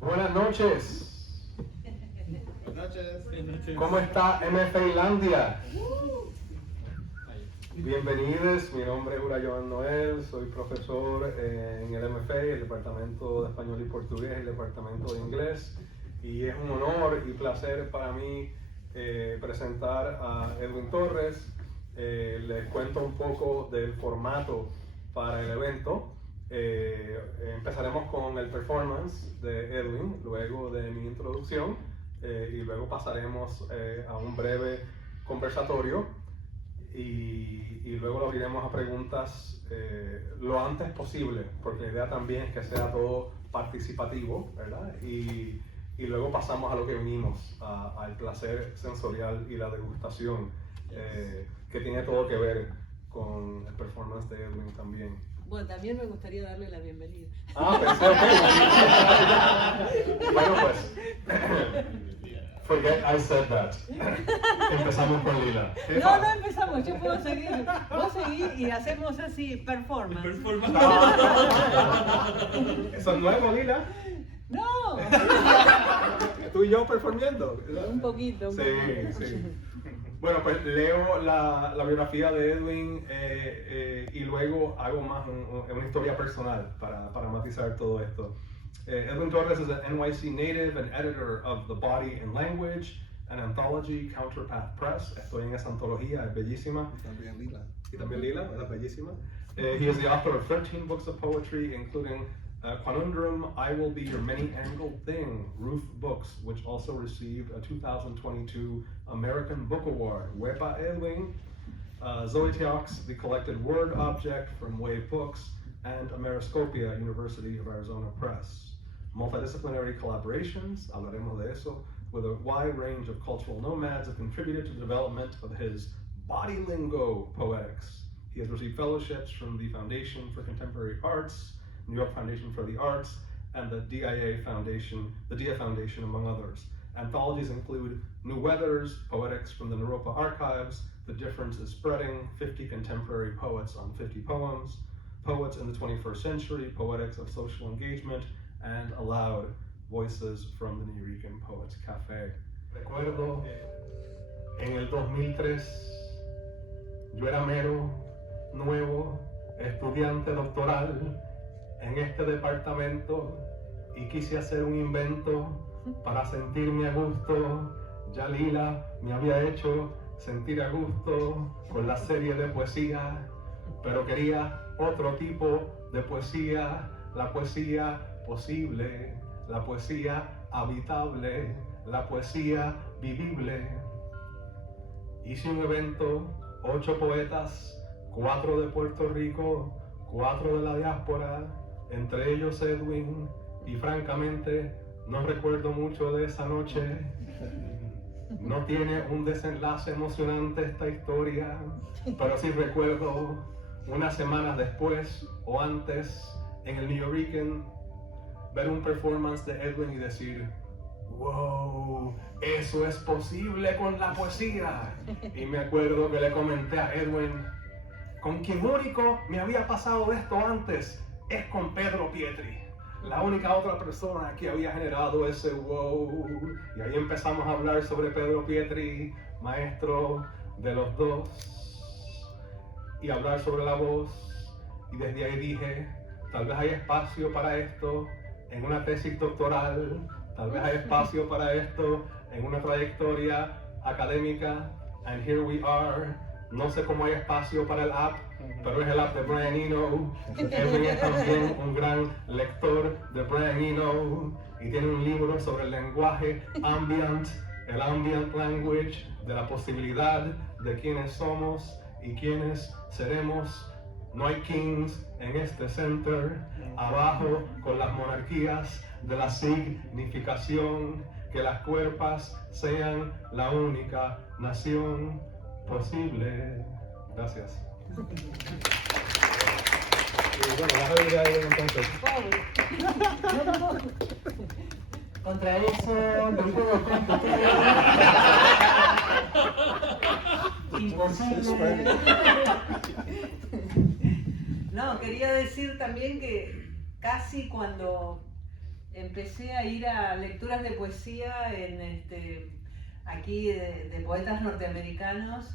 Buenas noches. Buenas noches. ¿Cómo está MFIlandia? Bienvenidos, mi nombre es Urayoán Noel, soy profesor en el MFI, el Departamento de Español y Portugués, el Departamento de Inglés, y es un honor y placer para mí presentar a Edwin Torres. Les cuento un poco del formato para el evento. Empezaremos con el performance de Edwin, luego de mi introducción, y luego pasaremos a un breve conversatorio y luego lo abriremos a preguntas lo antes posible, porque la idea también es que sea todo participativo, ¿verdad? Y luego pasamos a lo que vinimos, al placer sensorial y la degustación, que tiene todo que ver con el performance de Edwin también. Bueno, también me gustaría darle la bienvenida. Perfecto. Bueno, pues, forget I said that. Empezamos con Lila. No empezamos, yo puedo seguir. Vos seguís y hacemos así, performance. ¿Eso es nuevo, Lila? No. Tú y yo performando. Un poquito. Sí. Bueno, pues leo la biografía de Edwin y luego hago más una historia personal para matizar todo esto. Edwin Torres is an NYC native and editor of The Body and Language, an anthology, Counterpath Press. Estoy en esa antología, es bellísima. Y también Lila, es bellísima. He is the author of 13 books of poetry, including Conundrum, I Will Be Your Many-Angled Thing, Roof Books, which also received a 2022 American Book Award. Wepa Edwin, Zoeteox, The Collected Word Object from Wave Books, and Ameriscopia, University of Arizona Press. Multidisciplinary collaborations, hablaremos de eso, with a wide range of cultural nomads have contributed to the development of his body lingo poetics. He has received fellowships from the Foundation for Contemporary Arts, New York Foundation for the Arts, and the DIA Foundation, the DIA Foundation, among others. Anthologies include New Weathers, Poetics from the Naropa Archives, The Difference is Spreading, 50 Contemporary Poets on 50 Poems, Poets in the 21st Century, Poetics of Social Engagement, and Aloud, Voices from the Nuyorican Poets Café. Recuerdo, en el 2003, yo era mero, nuevo, estudiante doctoral en este departamento y quise hacer un invento para sentirme a gusto. Ya Lila me había hecho sentir a gusto con la serie de poesía, pero quería otro tipo de poesía, la poesía posible, la poesía habitable, la poesía vivible. Hice un evento, 8 poetas, 4 de Puerto Rico, 4 de la diáspora, entre ellos Edwin, y francamente no recuerdo mucho de esa noche. No tiene un desenlace emocionante esta historia, pero sí recuerdo unas semanas después o antes en el Nuyorican ver un performance de Edwin y decir, wow, eso es posible con la poesía. Y me acuerdo que le comenté a Edwin, con quien único me había pasado esto antes es con Pedro Pietri, la única otra persona que había generado ese wow. Y ahí empezamos a hablar sobre Pedro Pietri, maestro de los dos, y hablar sobre la voz. Y desde ahí dije, tal vez hay espacio para esto en una tesis doctoral, tal vez hay espacio para esto en una trayectoria académica. And here we are. No sé cómo hay espacio para el app, pero es el app de Brian Eno. Edwin es también un gran lector de Brian Eno y tiene un libro sobre el lenguaje ambient, el ambient language, de la posibilidad de quiénes somos y quiénes seremos. No hay kings en este center, abajo con las monarquías de la significación, que las cuerpas sean la única nación posible. Gracias. Y bueno, vas a ver ahí entonces. Contra eso no puedo competir. Imposible. No, quería decir también que casi cuando empecé a ir a lecturas de poesía aquí de poetas norteamericanos.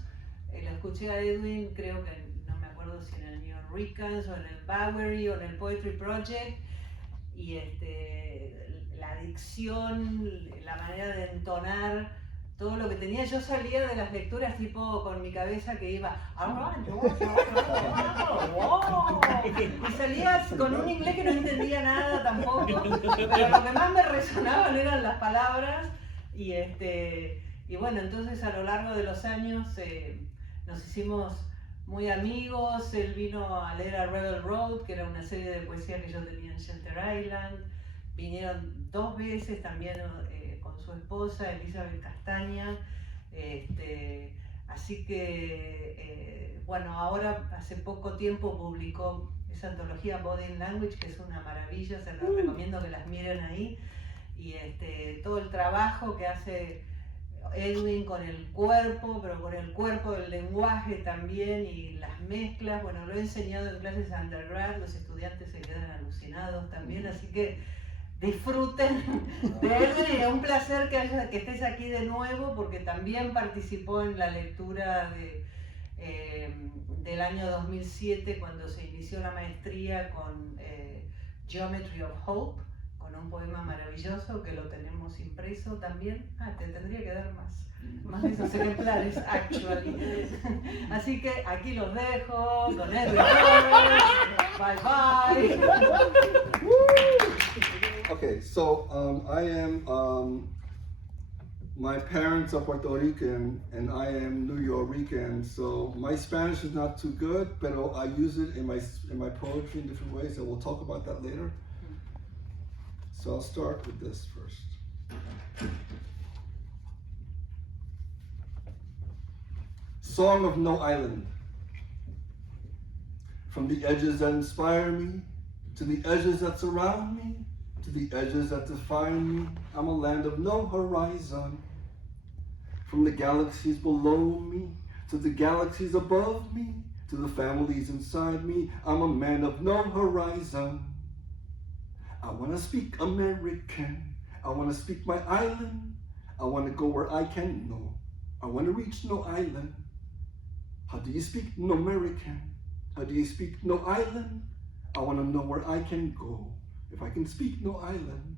Lo escuché a Edwin, creo que no me acuerdo si en el New Yorkers o en el Bowery o en el Poetry Project, y la dicción, la manera de entonar, todo lo que tenía. Yo salía de las lecturas tipo con mi cabeza que iba y salía con un inglés que no entendía nada tampoco, pero lo que más me resonaban eran las palabras. Y bueno, entonces a lo largo de los años nos hicimos muy amigos. Él vino a leer a Rebel Road, que era una serie de poesía que yo tenía en Shelter Island. Vinieron 2 veces también con su esposa, Elizabeth Castaña. Así que, bueno, ahora hace poco tiempo publicó esa antología Body Language, que es una maravilla, se los recomiendo que las miren ahí. Y todo el trabajo que hace Edwin con el cuerpo, pero con el cuerpo del lenguaje también, y las mezclas. Bueno, lo he enseñado en clases undergrad, los estudiantes se quedan alucinados también, así que disfruten de Edwin. Es un placer que estés aquí de nuevo, porque también participó en la lectura del año 2007, cuando se inició la maestría con Geometry of Hope, con un poema maravilloso que lo tenemos impreso también. Te tendría que dar más de esos ejemplares, actually. Así que aquí los dejo con Edwin Torres. Bye bye. Okay, so I am, my parents are Puerto Rican and I am New Yorker, so my Spanish is not too good, but I use it in my poetry in different ways, and we'll talk about that later. So I'll start with this first. Song of No Island. From the edges that inspire me, to the edges that surround me, to the edges that define me, I'm a land of no horizon. From the galaxies below me, to the galaxies above me, to the families inside me, I'm a man of no horizon. I want to speak American, I want to speak my island, I want to go where I can know, I want to reach no island. How do you speak no American? How do you speak no island? I want to know where I can go, if I can speak no island.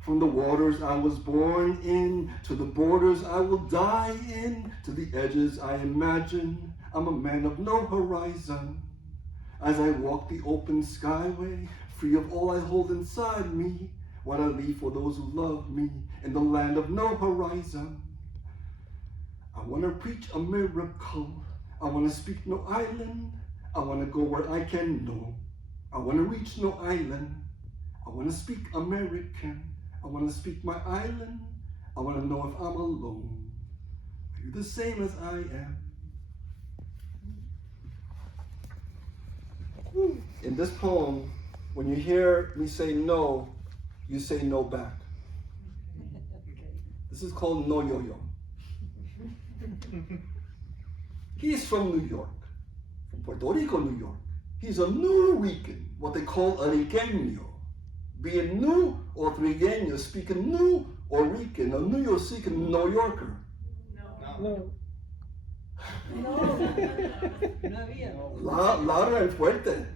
From the waters I was born in, to the borders I will die in, to the edges I imagine, I'm a man of no horizon. As I walk the open skyway, free of all I hold inside me, what I leave for those who love me, in the land of no horizon. I want to preach a miracle, I want to speak no island, I want to go where I can know, I want to reach no island, I want to speak American, I want to speak my island, I want to know if I'm alone. Are you the same as I am? In this poem, when you hear me say no, you say no back. This is called No Yo-Yo. He's from New York, from Puerto Rico, New York. He's a New Rican, what they call a Riqueño. Being New or Trigueño, speaking New or Rican, a New York speaking New Yorker. No. No había. Louder and fuerte.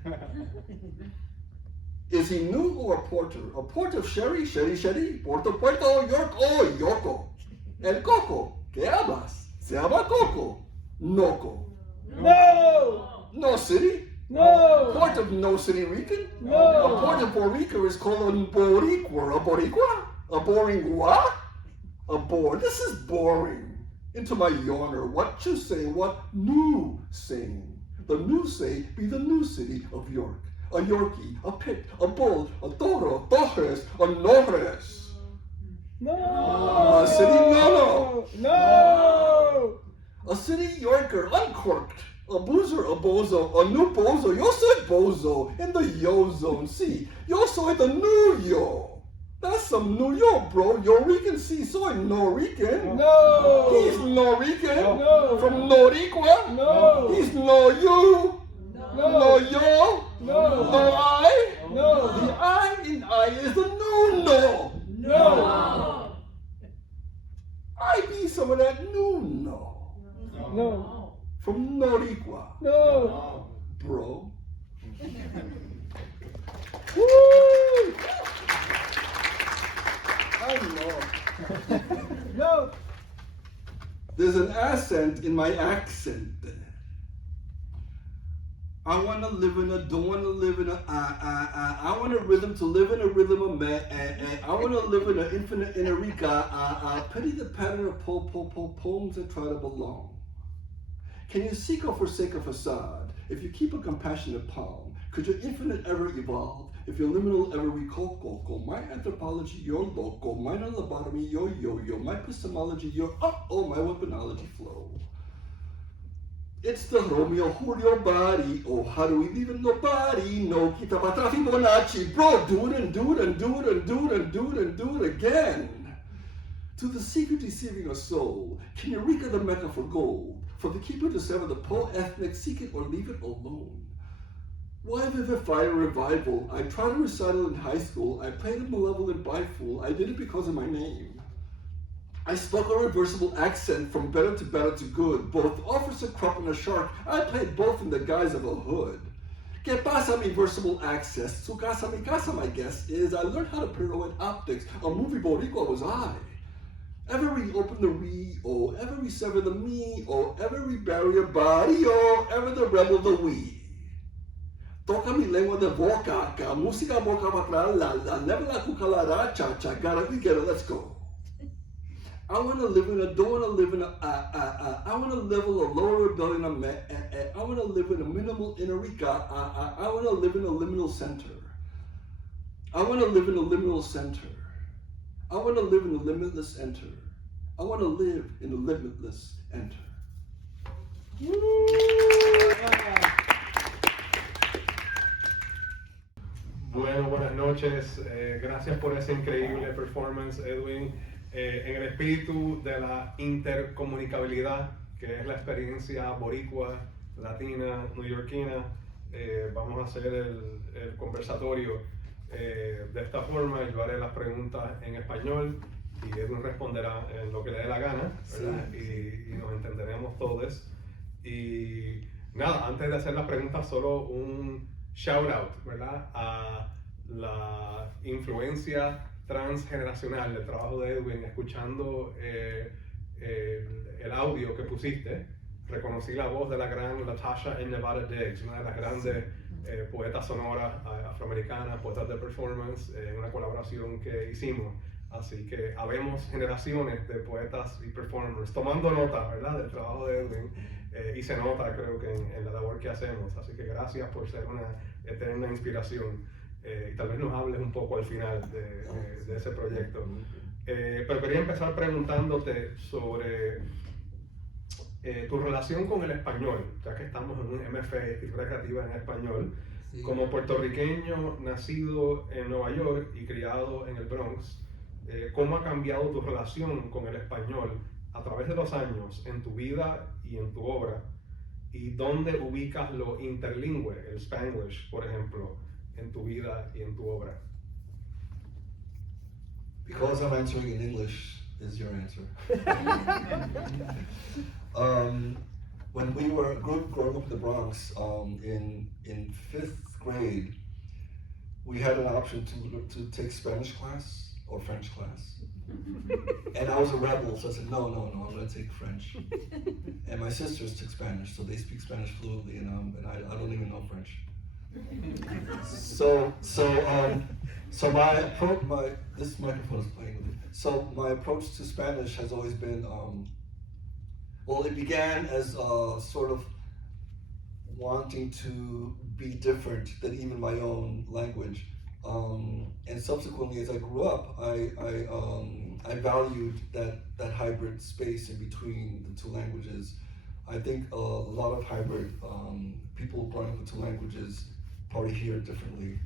Is he new or a porter? A port of sherry, sherry, sherry. Puerto, Puerto, York, oh, Yoko. El coco, ¿qué hablas? Se llama coco. Noco. No! No city? No! Port of no city Rican? No! A port of Puerto Rico is called a boricua. A boricua? A boring what? A bore. This is boring. Into my yawner, what you say, what new saying? The new say be the new city of York. A Yorkie, a pit, a bull, a toro, Torres, a Norres. No! A city no. No! A city Yorker, uncorked. A boozer, a bozo, a new bozo. Yo soy bozo in the yo zone. See, yo soy the new yo. That's some New York, bro. Yo Rican, see, soy Norican. No! He's Norican. No! From Noricua. No! He's no you. No! No yo. No! No I. No! The I in I is the new there's an accent in my accent. I want to live in a, don't want to live in a, I want a rhythm to live in a rhythm of man, I want to live in an infinite innerika, pity the pattern of poems that try to belong. Can you seek or forsake a facade if you keep a compassionate palm? Could your infinite ever evolve if your liminal ever recall? My anthropology, your local, my lobotomy, your yo-yo, my epistemology, your oh, my weaponology flow. It's the Romeo Julio body. Oh, how do we leave it? Nobody. No, kita patrafi bonachi. Bro, do it and do it and do it and do it and do it and do it again. To the secret deceiving a soul, can Eureka the Mecca for gold? For the keeper to sever the ethnic, seek it or leave it alone. Why vivify a revival? I tried a recital in high school. I played a malevolent bifool. I did it because of my name. I spoke a reversible accent from better to good, both Officer Crump and a shark. I played both in the guise of a hood. Que pasa mi versatile access? Su casa mi casa, my guess is I learned how to pirouette optics. A movie Boricua was I. Ever reopen the re-o, ever resever the me-o, ever rebury a body-o, ever the rebel the we. Toca mi lengua de boca, ca música boca para la, never la cucalara, cha, gotta we get it, let's go. I want to live in a, don't want to live in a, I want to live in a lower rebellion, I want to live in a minimal innerika, I want to live in a liminal center. I want to live in a liminal center. I want to live in the limitless enter. I want to live in the limitless enter. Bueno, buenas noches. Gracias por esa increíble performance, Edwin. En el espíritu de la intercomunicabilidad, que es la experiencia boricua, latina, neoyorquina, vamos a hacer el conversatorio de esta forma. Yo haré las preguntas en español y Edwin responderá en lo que le dé la gana, ¿verdad? Sí. Y nos entenderemos todos. Y nada, antes de hacer las preguntas, solo un shout out, ¿verdad? A la influencia transgeneracional del trabajo de Edwin. Escuchando el audio que pusiste, reconocí la voz de la gran Latasha en Nevada Diggs, una de las grandes poetas sonoras afroamericanas, poetas de performance, en una colaboración que hicimos. Así que habemos generaciones de poetas y performers tomando nota, ¿verdad?, del trabajo de Edwin, y se nota, creo que en la labor que hacemos. Así que gracias por ser una eterna inspiración. Y tal vez nos hables un poco al final de ese proyecto. Pero quería empezar preguntándote sobre tu relación con el español, ya que estamos en un MFA, Escritura Creativa en Español. Sí. Como puertorriqueño nacido en Nueva York y criado en el Bronx, ¿cómo ha cambiado tu relación con el español a través de los años en tu vida y en tu obra? ¿Y dónde ubicas lo interlingüe, el Spanglish, por ejemplo, en tu vida y en tu obra? Because I'm answering in English is your answer. When we were growing up in the Bronx, in 5th grade, we had an option to take Spanish class or French class. And I was a rebel, so I said, no, I'm gonna take French. And my sisters took Spanish, so they speak Spanish fluently, and I don't even know French. So this microphone is playing with me. So my approach to Spanish has always been, well, it began as sort of wanting to be different than even my own language. And subsequently, as I grew up, I valued that hybrid space in between the two languages. I think a lot of hybrid people growing up with two languages probably hear it differently.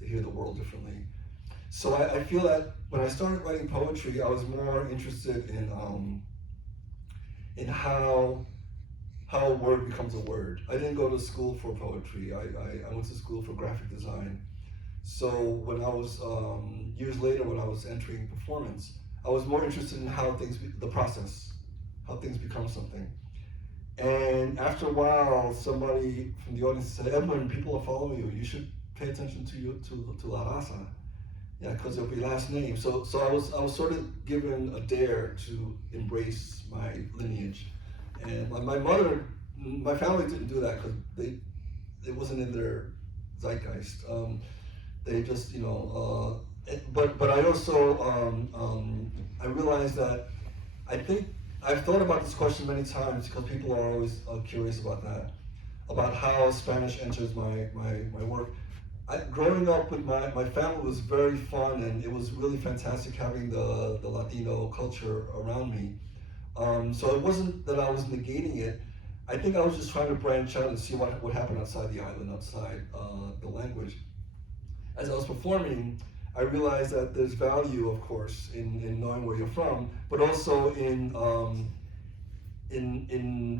They hear the world differently. So I feel that when I started writing poetry, I was more interested in how a word becomes a word. I didn't go to school for poetry. I went to school for graphic design. So when I was, years later, when I was entering performance, I was more interested in how things, the process, how things become something. And after a while, somebody from the audience said, Edwin, people are following you. You should pay attention to La Raza. Yeah, because it'll be last name. So I was sort of given a dare to embrace my lineage, and my mother, my family didn't do that because it wasn't in their zeitgeist. They just, you know, but I also I realized that I think I've thought about this question many times because people are always curious about that, about how Spanish enters my work. Growing up with my family was very fun, and it was really fantastic having the Latino culture around me. So it wasn't that I was negating it. I think I was just trying to branch out and see what happened outside the island, outside the language. As I was performing, I realized that there's value, of course, in knowing where you're from, but also in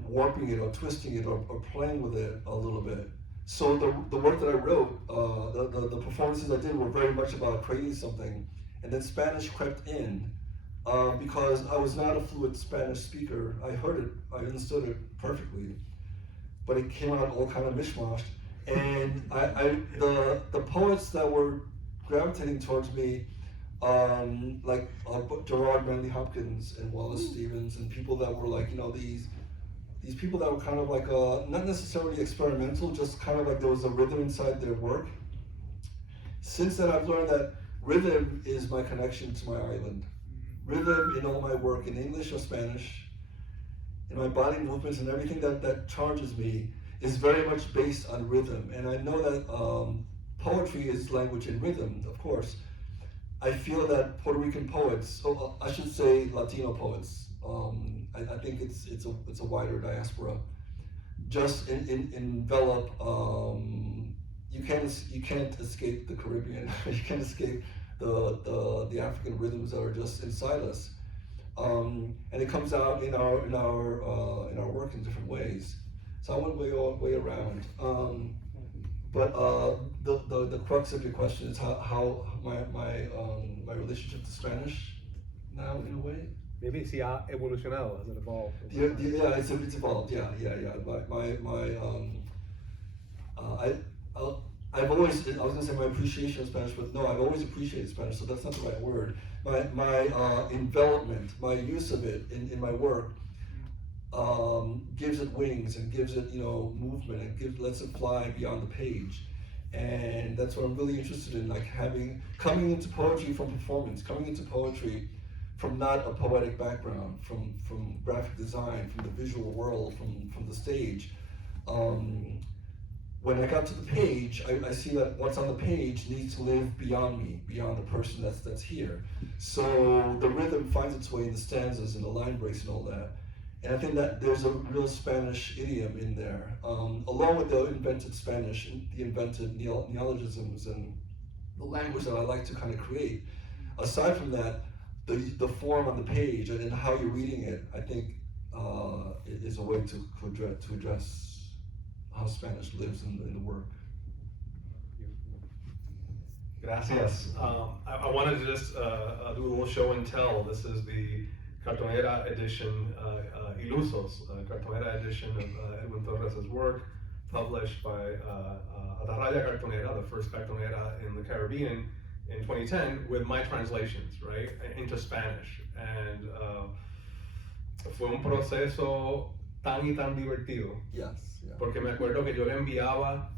warping it or twisting it or playing with it a little bit. So the work that I wrote, the performances I did were very much about creating something, and then Spanish crept in because I was not a fluent Spanish speaker. I heard it, I understood it perfectly, but it came out all kind of mishmashed. And the poets that were gravitating towards me, like Gerard Manley Hopkins and Wallace Stevens, and people that were like, you know, these people that were kind of like not necessarily experimental, just kind of like there was a rhythm inside their work. Since then, I've learned that rhythm is my connection to my island. Rhythm in all my work, in English or Spanish, in my body movements and everything that charges me is very much based on rhythm. And I know that poetry is language in rhythm, of course. I feel that Puerto Rican poets, or I should say Latino poets, I think it's a wider diaspora, just envelop. You can't escape the Caribbean. You can't escape the African rhythms that are just inside us, and it comes out in our work in different ways. So I went way around. But the crux of your question is how my relationship to Spanish now, in a way. Maybe si ha evolucionado, has it evolved? Yeah, it's evolved. Yeah. I've always, I was gonna say my appreciation of Spanish, but no, I've always appreciated Spanish, so that's not the right word. My envelopment, my use of it in my work gives it wings and gives it, you know, movement and lets it fly beyond the page. And that's what I'm really interested in, like coming into poetry from performance, coming into poetry from not a poetic background, from graphic design, from the visual world, from the stage. When I got to the page, I see that what's on the page needs to live beyond me, beyond the person that's here. So the rhythm finds its way in the stanzas and the line breaks and all that. And I think that there's a real Spanish idiom in there, along with the invented Spanish, the invented neologisms and the language that I like to kind of create. Aside from that, the form on the page and how you're reading it, I think is a way to address how Spanish lives in the work. Gracias. I wanted to just do a little show and tell. This is the Cartonera edition, Ilusos, Cartonera edition of Edwin Torres' work, published by Atarraya Cartonera, the first Cartonera in the Caribbean, in 2010, with my translations, right, into Spanish. And fue un proceso tan y tan divertido. Yes. Yeah. Porque me acuerdo que yo le enviaba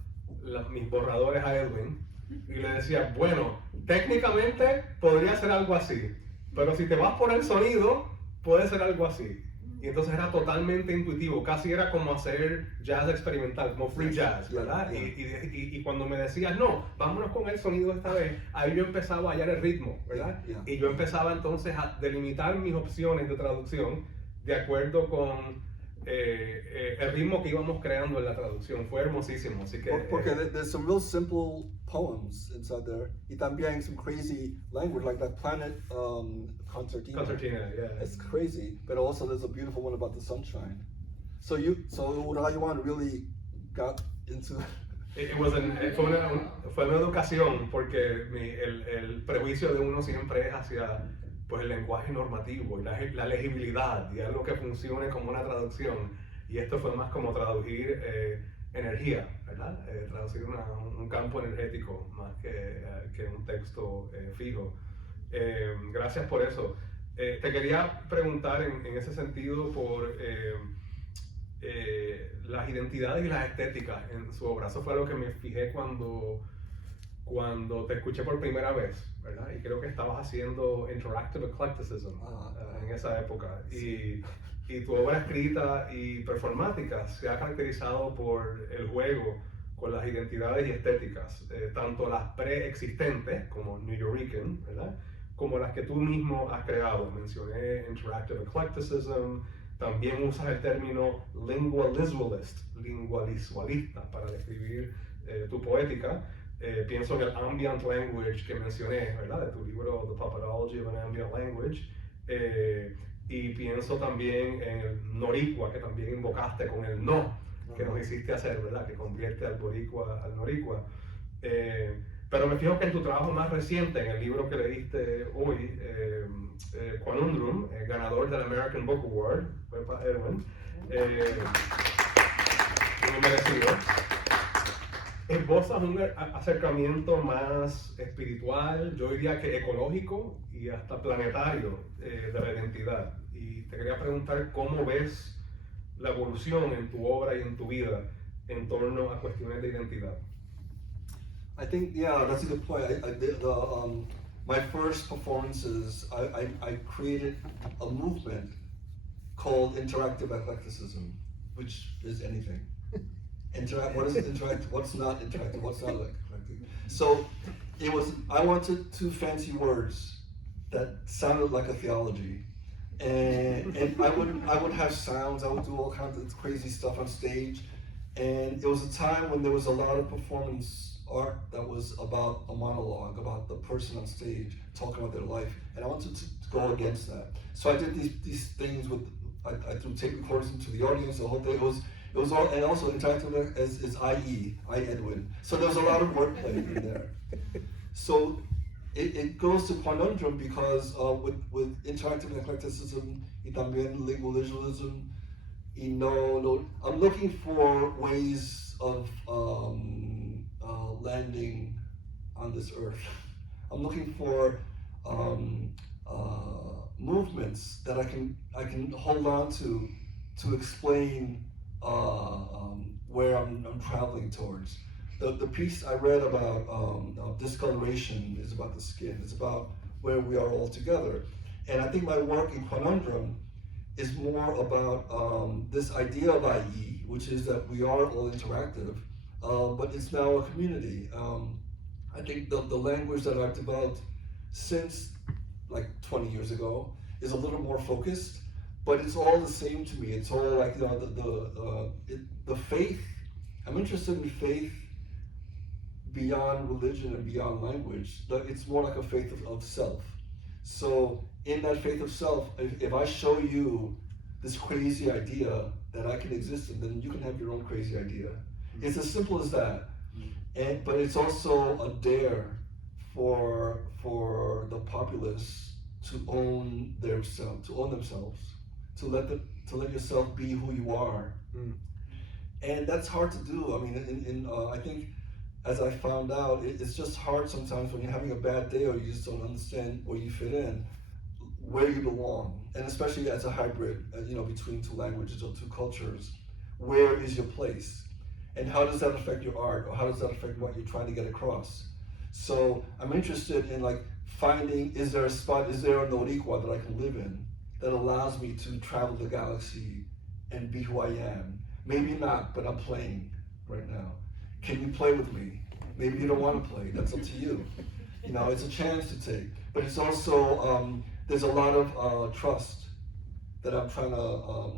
mis borradores a Edwin y le decía, bueno, técnicamente podría ser algo así, pero si te vas por el sonido, puede ser algo así. Y entonces era totalmente intuitivo, casi era como hacer jazz experimental, como free jazz, ¿verdad? Yeah. Y cuando me decías, no, vámonos con el sonido esta vez, ahí yo empezaba a hallar el ritmo, ¿verdad? Yeah. Y yo empezaba entonces a delimitar mis opciones de traducción de acuerdo con el ritmo que íbamos creando en la traducción. Fue hermosísimo, así que... Porque there's some real simple poems inside there. Y también some crazy language, like that planet concertina. Concertina, yeah. It's crazy, but also there's a beautiful one about the sunshine. So Urayoán really got into... Fue una educación, porque el prejuicio de uno siempre es hacia pues el lenguaje normativo y la legibilidad y algo que funcione como una traducción, y esto fue más como traducir energía, ¿verdad? Traducir un campo energético más que un texto fijo. Gracias por eso. Te quería preguntar en ese sentido por las identidades y las estéticas en su obra. Eso fue algo que me fijé cuando te escuché por primera vez, ¿verdad? Y creo que estabas haciendo Interactive Eclecticism en esa época. Y tu obra escrita y performática se ha caracterizado por el juego con las identidades y estéticas, tanto las preexistentes, como New Yorican, ¿verdad? Como las que tú mismo has creado. Mencioné Interactive Eclecticism, también usas el término lingualisualista para describir tu poética. Pienso en el ambient language que mencioné, ¿verdad? De tu libro The Puppetology of an Ambient Language. Y pienso también en el noricua, que también invocaste con el no, que nos hiciste hacer, ¿verdad? Que convierte al boricua al noricua. Pero me fijo que en tu trabajo más reciente, en el libro que leíste hoy, Conundrum, ganador del American Book Award, fue para Edwin, muy merecido. Esbozas un acercamiento más espiritual, yo diría que ecológico y hasta planetario de la identidad. Y te quería preguntar cómo ves la evolución en tu obra y en tu vida en torno a cuestiones de identidad. I think, yeah, that's a good point. My first performances, I created a movement called interactive eclecticism, which is anything. What is interactive? What's not interactive? What's not eclectic? So I wanted two fancy words that sounded like a theology. And I would have sounds, I would do all kinds of crazy stuff on stage. And it was a time when there was a lot of performance art that was about a monologue, about the person on stage talking about their life. And I wanted to go against that. So I did these things with, I threw tape recorders into the audience, the whole thing. It was all, and also interactive is I Edwin. So there's a lot of wordplay in there. So it goes to conundrum because with interactive eclecticism y también lingualism, I'm looking for ways of landing on this earth. I'm looking for movements that I can hold on to explain where I'm traveling towards. The piece I read about discoloration is about the skin. It's about where we are all together. And I think my work in Conundrum is more about this idea of IE, which is that we are all interactive, but it's now a community. I think the language that I've developed since like 20 years ago is a little more focused, but it's all the same to me. It's all like the faith. I'm interested in faith beyond religion and beyond language. It's more like a faith of self. So in that faith of self, if I show you this crazy idea that I can exist in, then you can have your own crazy idea. It's as simple as that. But it's also a dare for the populace to own themselves, to let yourself be who you are. And that's hard to do. I mean, I think, as I found out, it's just hard sometimes when you're having a bad day or you just don't understand where you fit in, where you belong, and especially as a hybrid, between two languages or two cultures, where is your place? And how does that affect your art, or how does that affect what you're trying to get across? So I'm interested in finding, is there a spot, is there a Norikwa that I can live in that allows me to travel the galaxy and be who I am? Maybe not, but I'm playing right now. Can you play with me? Maybe you don't want to play, that's up to you. It's a chance to take. But it's also, there's a lot of trust that I'm trying to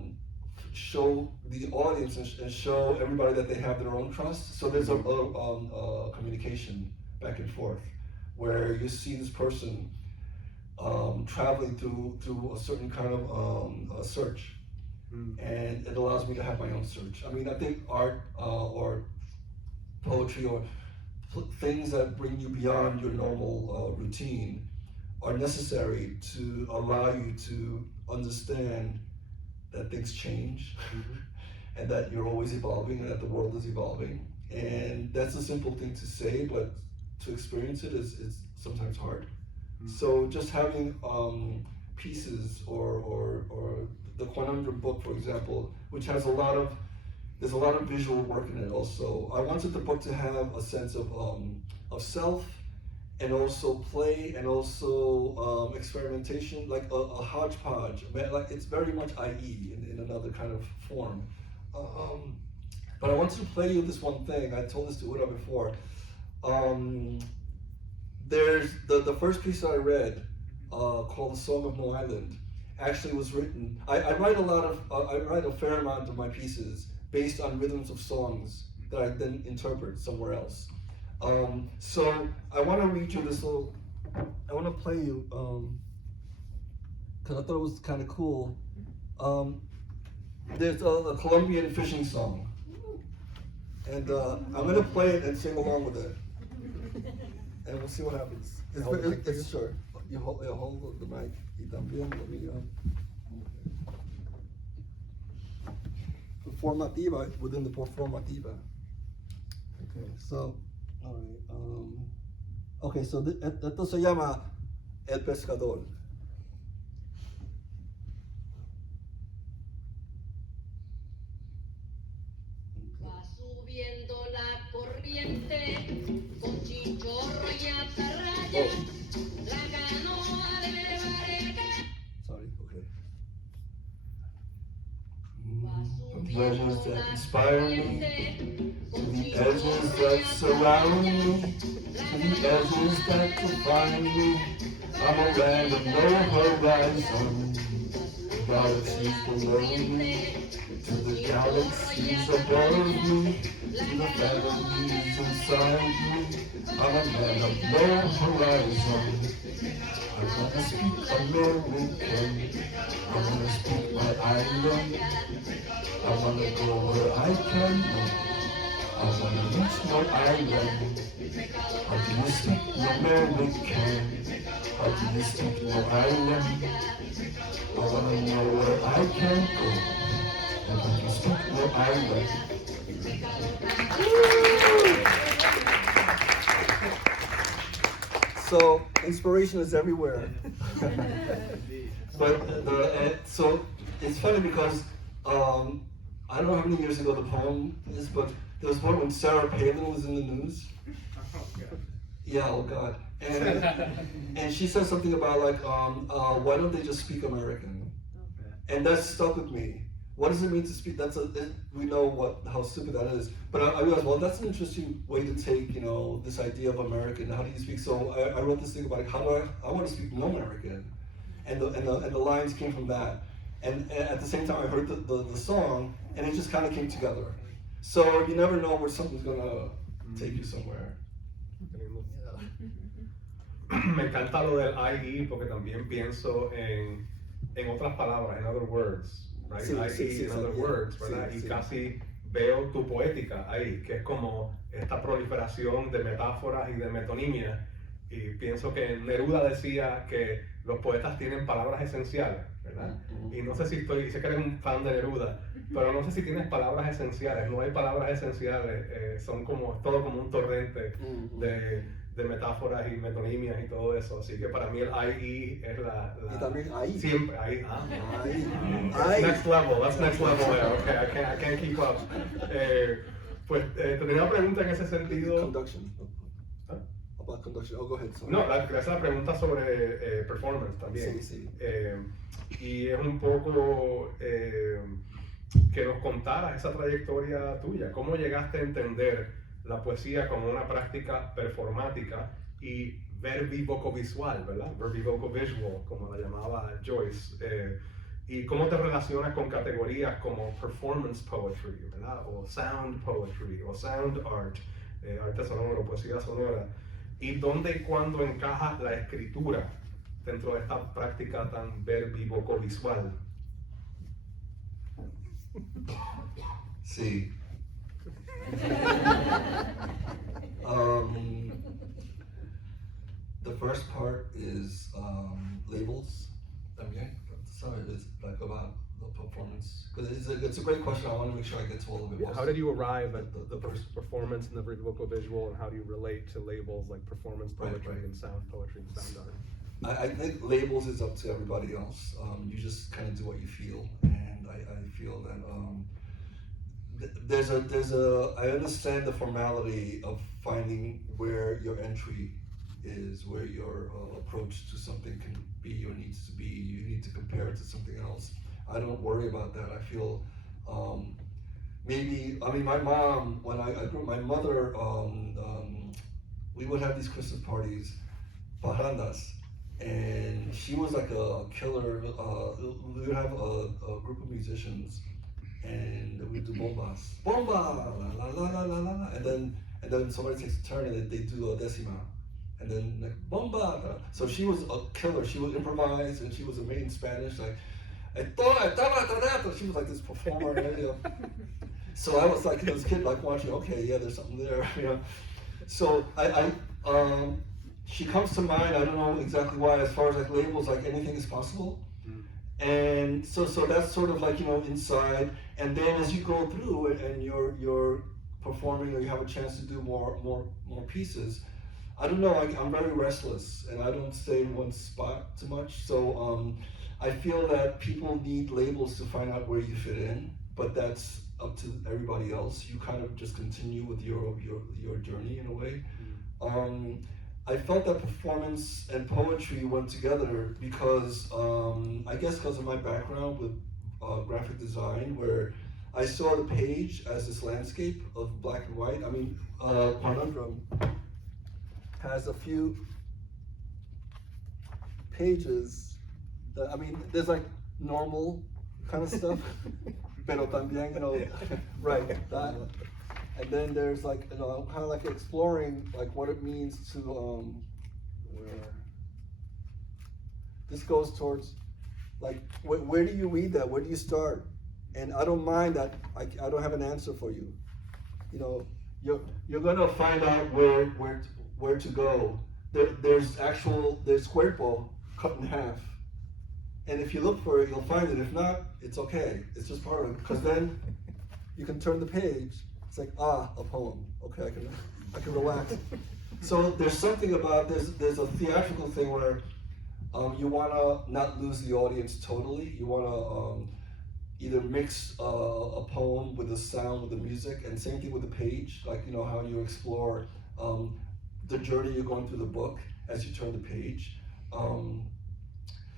show the audience and show everybody that they have their own trust. So there's a communication back and forth where you see this person traveling through a certain kind of a search. And it allows me to have my own search. I mean, I think art or poetry or things that bring you beyond your normal routine are necessary to allow you to understand that things change and that you're always evolving and that the world is evolving. And that's a simple thing to say, but to experience it is sometimes hard. So just having pieces or the Quantum book, for example, which has there's a lot of visual work in it also. I wanted the book to have a sense of self, and also play, and also experimentation, like a hodgepodge. Like it's very much IE in another kind of form. But I wanted to play you this one thing. I told this to Ura before. There's the first piece that I read called "The Song of No Island." Actually, was written. I write a fair amount of my pieces based on rhythms of songs that I then interpret somewhere else. So I want to read you this little. I want to play you because I thought it was kind of cool. There's a Colombian fishing song, and I'm gonna play it and sing along with it, and we'll see what happens. It's short. You hold the mic. Y también let me performativa within the performativa. Okay, so all right. Okay, so esto se llama El Pescador. Va subiendo la corriente con chinchorro y atarraya, la canoa de barriga. Sorry, okay. The pleasures that inspire me, to the edges that surround me, to the edges that define me. I'm a land of no horizon, galaxies below me, to the galaxies above me, to the families inside me. I'm a man of no horizon. I wanna speak American, I wanna speak my island, I wanna go where I can go, I wanna reach my island. How do you speak American? How do you speak no island? I wanna know where I can go, and how do you speak no island? So inspiration is everywhere. But so it's funny because I don't know how many years ago the poem is, but there was one when Sarah Palin was in the news. Yeah, oh God. And she said something about like, why don't they just speak American? And that stuck with me. What does it mean to speak? We know how stupid that is. But I realized, well, that's an interesting way to take, this idea of American. How do you speak? So I wrote this thing about like, I want to speak no American, and the lines came from that. And at the same time, I heard the song, and it just kind of came together. So you never know where something's gonna take you somewhere. Me encanta lo del IE porque también pienso en otras palabras, in other words, right? IE in other words, ¿verdad? Y casi veo tu poética ahí, que es como esta proliferación de metáforas y de metonimia. Y pienso que Neruda decía que los poetas tienen palabras esenciales, ¿verdad? Y no sé sé que eres un fan de Neruda, pero no sé si tienes palabras esenciales. No hay palabras esenciales, son todo como un torrente de metáforas y metonimias y todo eso. Así que para mí el IE es Y también ahí. Siempre, ahí. Next level, that's next level there. Okay, I can't keep up. Pues te tenía una pregunta en ese sentido. Conduction. About conduction. Oh, go ahead. Sorry. No, esa es la pregunta sobre performance también. Sí. Y es un poco que nos contaras esa trayectoria tuya. ¿Cómo llegaste a entender la poesía como una práctica performática y verbivocovisual, ¿verdad? Verbivocovisual, como la llamaba Joyce. ¿Y cómo te relacionas con categorías como performance poetry, ¿verdad? O sound poetry, o sound art, arte sonoro, poesía sonora? ¿Y dónde y cuándo encaja la escritura dentro de esta práctica tan verbivocovisual? Sí. The first part is labels. También, sabes, it's like about performance? Because it's a great question. I want to make sure I get to all of it. How did you arrive at the performance and the vocal visual, and how do you relate to labels like performance poetry and sound poetry and sound art? I think labels is up to everybody else. You just kind of do what you feel, and I feel that I understand the formality of finding where your entry is, where your approach to something can be or needs to be. You need to compare it to something else. I don't worry about that. I feel my mom, when I grew up, my mother, we would have these Christmas parties, parrandas, and she was like a killer. We would have a group of musicians, and we'd do bombas, bomba, la la la la la la, and then somebody takes a turn and they do a decima, and then like bomba. So she was a killer. She would improvise, and she was amazing in Spanish, like. She was like this performer, you know. So I was like, you know, this kid like watching. Okay, yeah, there's something there, you know. So she comes to mind. I don't know exactly why. As far as like labels, like anything is possible. And so that's sort of like, you know, inside. And then as you go through it and you're performing or you have a chance to do more pieces, I don't know. I'm very restless and I don't stay in one spot too much. So I feel that people need labels to find out where you fit in, but that's up to everybody else. You kind of just continue with your journey in a way. I felt that performance and poetry went together because I guess because of my background with graphic design, where I saw the page as this landscape of black and white. I mean, Conundrum has a few pages. I mean, there's like normal kind of stuff, pero también, you know, right, that. And then there's like, you know, I'm kind of like exploring like what it means to, where, this goes towards, like, where do you read that? Where do you start? And I don't mind that, I don't have an answer for you. You know, you're gonna find out where to go. There's cuerpo cut in half. And if you look for it, you'll find it. If not, it's okay. It's just part of it. Because then you can turn the page. It's like, a poem. Okay, I can relax. So there's something about, there's a theatrical thing where you wanna not lose the audience totally. You wanna either mix a poem with the sound, with the music, and same thing with the page. Like, you know, how you explore the journey you're going through the book as you turn the page.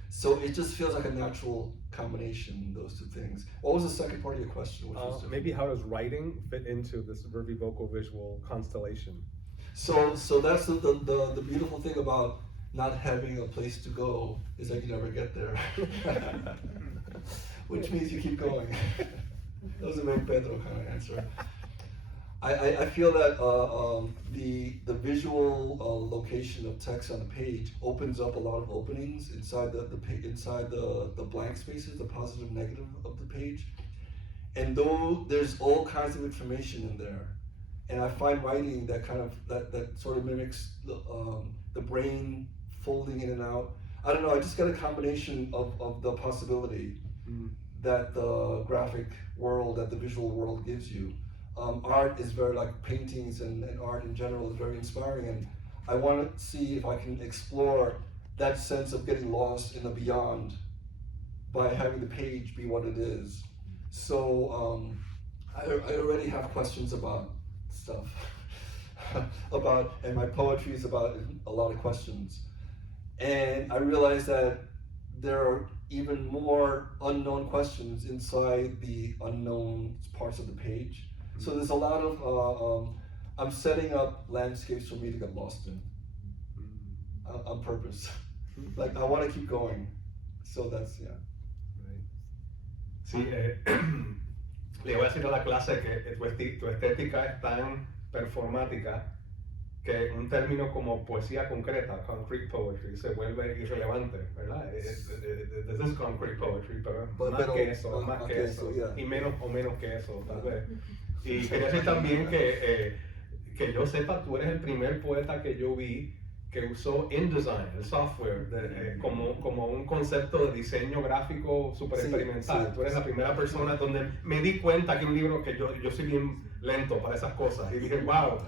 So it just feels like a natural combination, those two things. What was the second part of your question? Maybe how does writing fit into this verbi vocal visual constellation? So that's the beautiful thing about not having a place to go is that you never get there. Which means you keep going. That was a very Pedro kind of answer. I feel that the visual location of text on the page opens up a lot of openings inside the blank spaces, the positive, negative of the page. And though there's all kinds of information in there, and I find writing that kind of that sort of mimics the brain folding in and out. I don't know. I just get a combination of the possibility that the graphic world, that the visual world gives you. Art is very, like paintings and art in general is very inspiring, and I want to see if I can explore that sense of getting lost in the beyond by having the page be what it is. So I already have questions about stuff, and my poetry is about a lot of questions. And I realize that there are even more unknown questions inside the unknown parts of the page. So there's a lot of, I'm setting up landscapes for me to get lost in, on purpose. Like, I want to keep going. So that's, yeah. Sí, le voy a decir a la clase que tu estética es tan performática que un término como poesía concreta, concrete poetry, se vuelve irrelevante, ¿verdad? This is concrete poetry, pero más que eso, yeah. Y menos que eso, tal vez. Y quería decir también que yo sepa, tú eres el primer poeta que yo vi que usó InDesign, el software, como un concepto de diseño gráfico súper Sí, experimental. sí, Tú eres la primera persona donde me di cuenta que un libro que yo soy bien lento para esas cosas. Y dije, wow,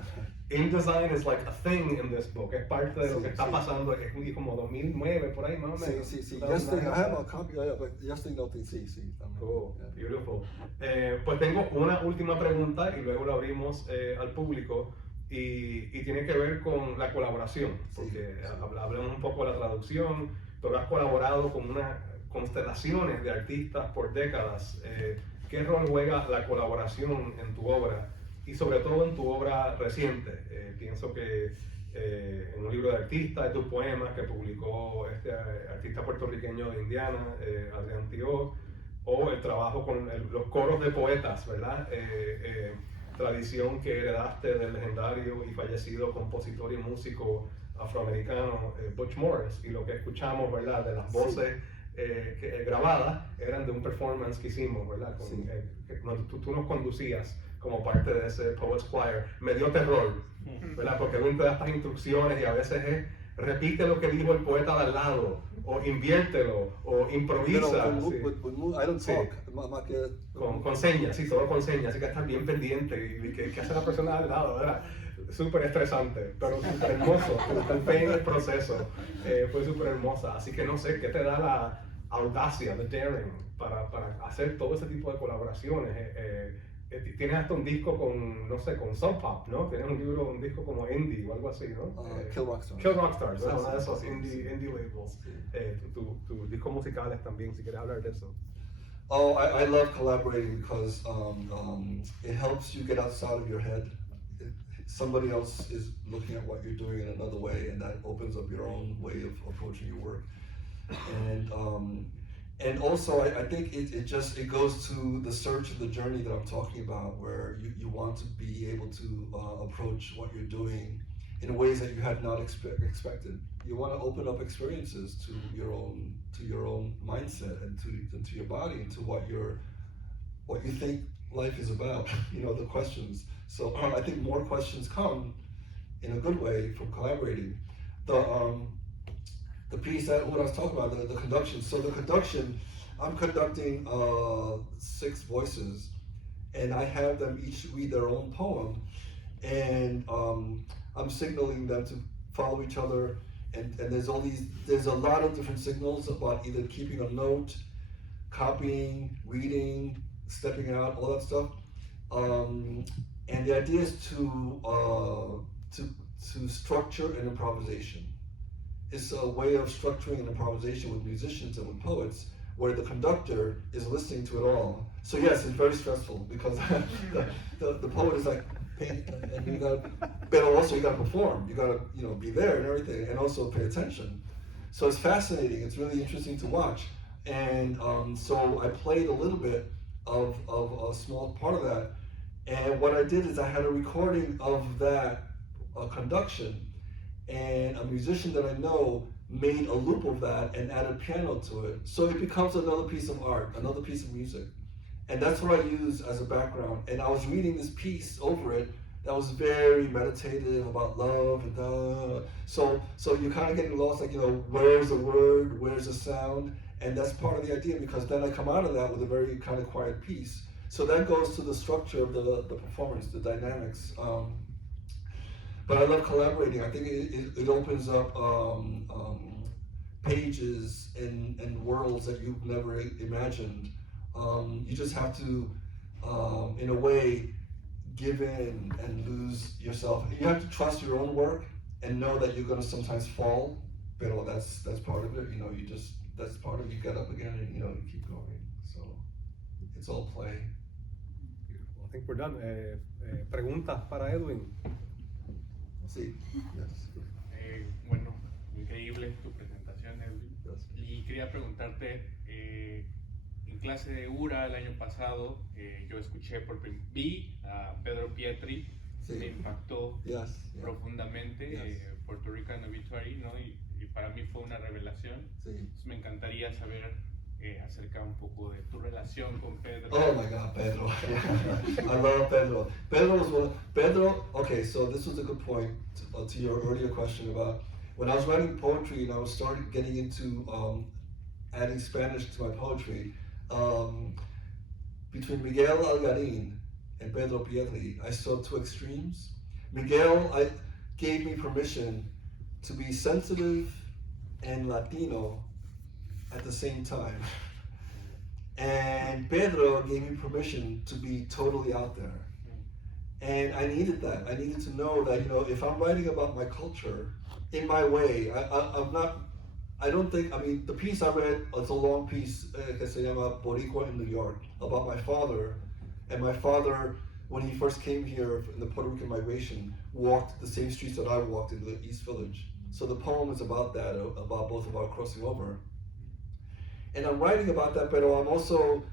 InDesign is like a thing in this book. Es parte de lo Sí, que está sí. pasando. Es como 2009, por ahí más o Sí, menos. sí, sí. 2009, Yesterday, I have a copy, but yesterday nothing, sí. También. Cool, Yeah. beautiful. Pues tengo una última pregunta y luego la abrimos al público y tiene que ver con la colaboración, porque hablamos un poco de la traducción, pero has colaborado con unas constelaciones de artistas por décadas. ¿Qué rol juega la colaboración en tu obra y sobre todo en tu obra reciente? Pienso que en un libro de artistas, de tus poemas que publicó este artista puertorriqueño de Indiana, Adrián Tío, o el trabajo con los coros de poetas, ¿verdad? Tradición que heredaste del legendario y fallecido compositor y músico afroamericano Butch Morris, y lo que escuchamos, ¿verdad? De las voces grabadas eran de un performance que hicimos, ¿verdad? Tú nos conducías como parte de ese Poets Choir. Me dio terror, ¿verdad? Porque Edwin te da estas instrucciones y a veces es repite lo que dijo el poeta de al lado, o inviértelo, o improvisa. Sí. I don't Sí. talk. I'm not good. Con señas, sí, todo con señas, así que estás bien pendiente y que hace la persona al lado, ¿verdad? Súper estresante, pero súper hermoso, el fe en el proceso fue súper hermosa, así que no sé, ¿qué te da la audacia, the daring, para hacer todo ese tipo de colaboraciones? Tienes hasta un disco con, no sé, con Sub Pop, ¿no? Tienes un disco como indie o algo así, ¿no? Kill Rockstars. Kill Rockstars, ¿verdad? Sí, Uno de sí, esos sí, indie labels. Tus discos musicales también, si quieres hablar de eso. Oh, I love collaborating because it helps you get outside of your head. Somebody else is looking at what you're doing in another way, and that opens up your own way of approaching your work. And also, I think it goes to the search of the journey that I'm talking about, where you want to be able to approach what you're doing in ways that you had not expected. You want to open up experiences to your own mindset and to your body and to what you think life is about. You know, the questions. So I think more questions come in a good way from collaborating. The piece that what I was talking about, the conduction. So the conduction, I'm conducting 6 voices, and I have them each read their own poem, and I'm signaling them to follow each other. And there's a lot of different signals about either keeping a note, copying, reading, stepping out, all that stuff. And the idea is to structure an improvisation. It's a way of structuring an improvisation with musicians and with poets, where the conductor is listening to it all. So yes, it's very stressful because the poet is like, and you got, but also you got to perform. You got to be there and everything, and also pay attention. So it's fascinating. It's really interesting to watch. And so I played a little bit of a small part of that. And what I did is I had a recording of that conduction, and a musician that I know made a loop of that and added piano to it. So it becomes another piece of art, another piece of music. And that's what I use as a background. And I was reading this piece over it that was very meditative about love and so you're kind of getting lost, like, where's the word, where's the sound? And that's part of the idea, because then I come out of that with a very kind of quiet piece. So that goes to the structure of the performance, the dynamics. But I love collaborating. I think it opens up pages and worlds that you've never imagined. You just have to, in a way, give in and lose yourself. You have to trust your own work and know that you're going to sometimes fall. But that's part of it. That's part of it. You get up again and you keep going. So it's all play. Beautiful. I think we're done. Preguntas para Edwin. Sí. Yes. Bueno, increíble tu presentación, Edwin. Y quería preguntarte, en clase de URA el año pasado, yo escuché vi a Pedro Pietri, Sí. me impactó profundamente, Yes. Puerto Rican Obituary, ¿no? Y para mí fue una revelación. Sí. Entonces me encantaría saber acerca un poco de tu relación con Pedro. Oh my God, Pedro. I love Pedro. Okay, so this was a good point to your earlier question about when I was writing poetry and I was started getting into adding Spanish to my poetry, between Miguel Algarin and Pedro Pietri, I saw two extremes. Miguel gave me permission to be sensitive and Latino at the same time. And Pedro gave me permission to be totally out there. And I needed that. I needed to know that, you know, if I'm writing about my culture in my way, I don't think, I mean, the piece I read, it's a long piece, que se llama Boricua in New York, about my father. And my father, when he first came here in the Puerto Rican migration, walked the same streets that I walked in the East Village. So the poem is about that, about both of our crossing over. And I'm writing about that, but I'm also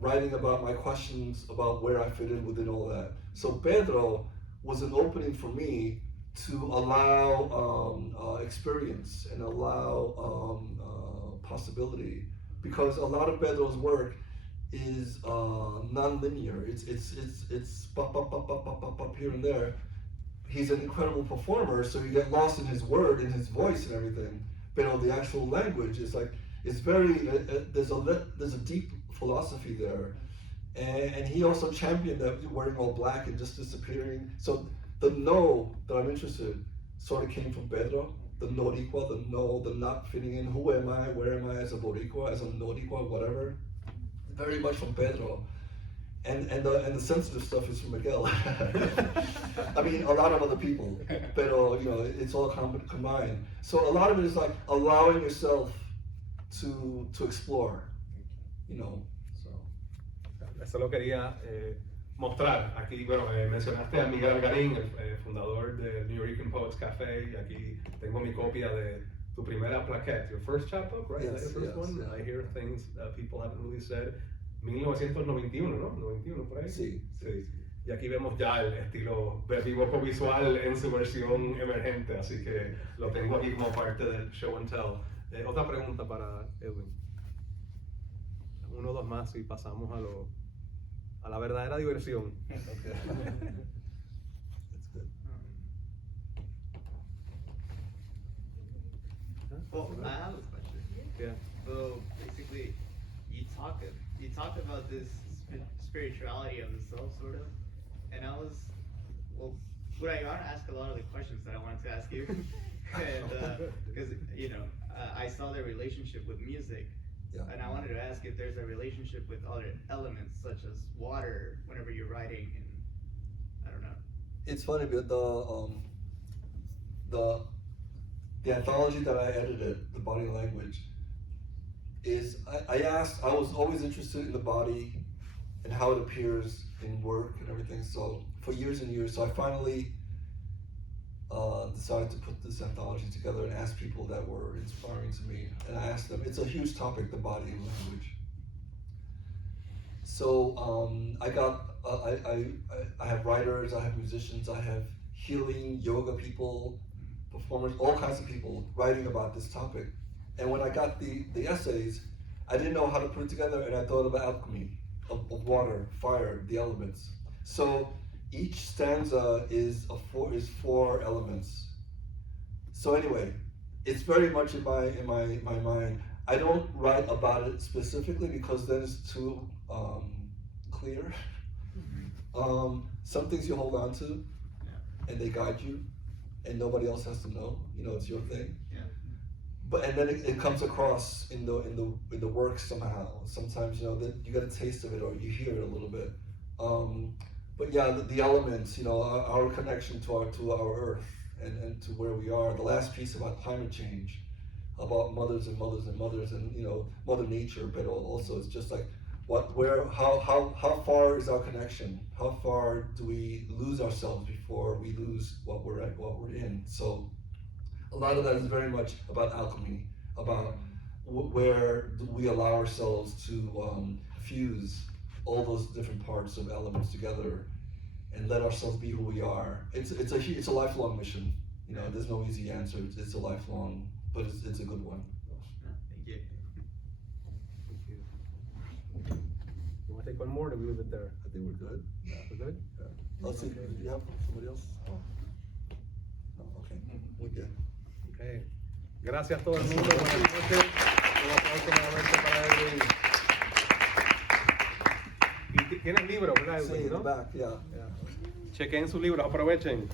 writing about my questions about where I fit in within all that. So Pedro was an opening for me to allow experience and allow possibility, because a lot of Pedro's work is non-linear. It's pop here and there. He's an incredible performer, so you get lost in his word and his voice and everything. But the actual language is like, it's very, there's a deep philosophy there. And he also championed that wearing all black and just disappearing. So the no that I'm interested in sort of came from Pedro. The Noricua, the no, the not fitting in. Who am I? Where am I as a Boricua, as a Noricua, whatever? Very much from Pedro. And the sensitive stuff is from Miguel. I mean, a lot of other people, but you know, it's all combined. So a lot of it is like allowing yourself to explore, you know. So. Eso lo quería mostrar. Aquí, bueno, mencionaste a Miguel Algarín, el fundador del New York Poets Café, y aquí tengo mi copia de tu primera plaquette, your first chapbook, right? Yes, Is that your first one? yeah. I hear things people haven't really said. 1991, ¿no? 91 por ahí. Sí. Y aquí vemos ya el estilo verbivoco visual en su versión emergente, así que lo tengo aquí como parte del show and tell. Otra pregunta para Edwin. Uno o dos más y pasamos a la verdadera diversión. Okay. That's good. Well, I have a question. Yeah. So basically, you talk about this spirituality of the self, sort of, and I was, well, Urayoán asked a lot of the questions that I wanted to ask you, and because you know, I saw the relationship with music, Yeah. and I wanted to ask if there's a relationship with other elements such as water whenever you're writing, and I don't know. It's funny, but the anthology that I edited, The Body Language, is I was always interested in the body and how it appears in work and everything. So for years and years, so I finally decided to put this anthology together and ask people that were inspiring to me. And I asked them, it's a huge topic, the body and language. So I have writers, I have musicians, I have healing yoga people, performers, all kinds of people writing about this topic. And when I got the essays, I didn't know how to put it together, and I thought of alchemy, of water, fire, the elements. So each stanza is four elements. So anyway, it's very much in my mind. I don't write about it specifically because then it's too clear. Some things you hold on to, and they guide you, and nobody else has to know. You know, it's your thing. Yeah. But and then it comes across in the work somehow. Sometimes, you know, that you get a taste of it or you hear it a little bit. But yeah, the elements, you know, our connection to our earth and to where we are. The last piece about climate change, about mothers and mothers and mothers, and you know, Mother Nature. But also, it's just like how far is our connection? How far do we lose ourselves before we lose what we're in? So a lot of that is very much about alchemy, about where do we allow ourselves to fuse all those different parts of elements together and let ourselves be who we are. It's a lifelong mission. You know, there's no easy answer. It's a lifelong, but it's a good one. Thank you. You want to take one more, or do we leave it there? I think we're good. We're good? Let's see. Do you have somebody else? Oh. No, okay. We're good. Gracias a todo el mundo. Buenas noches. Un aplauso nuevamente para Edwin. Y tienes libro, ¿verdad, Edwin? See you in the ¿no? back, yeah. Chequen sus libros, aprovechen.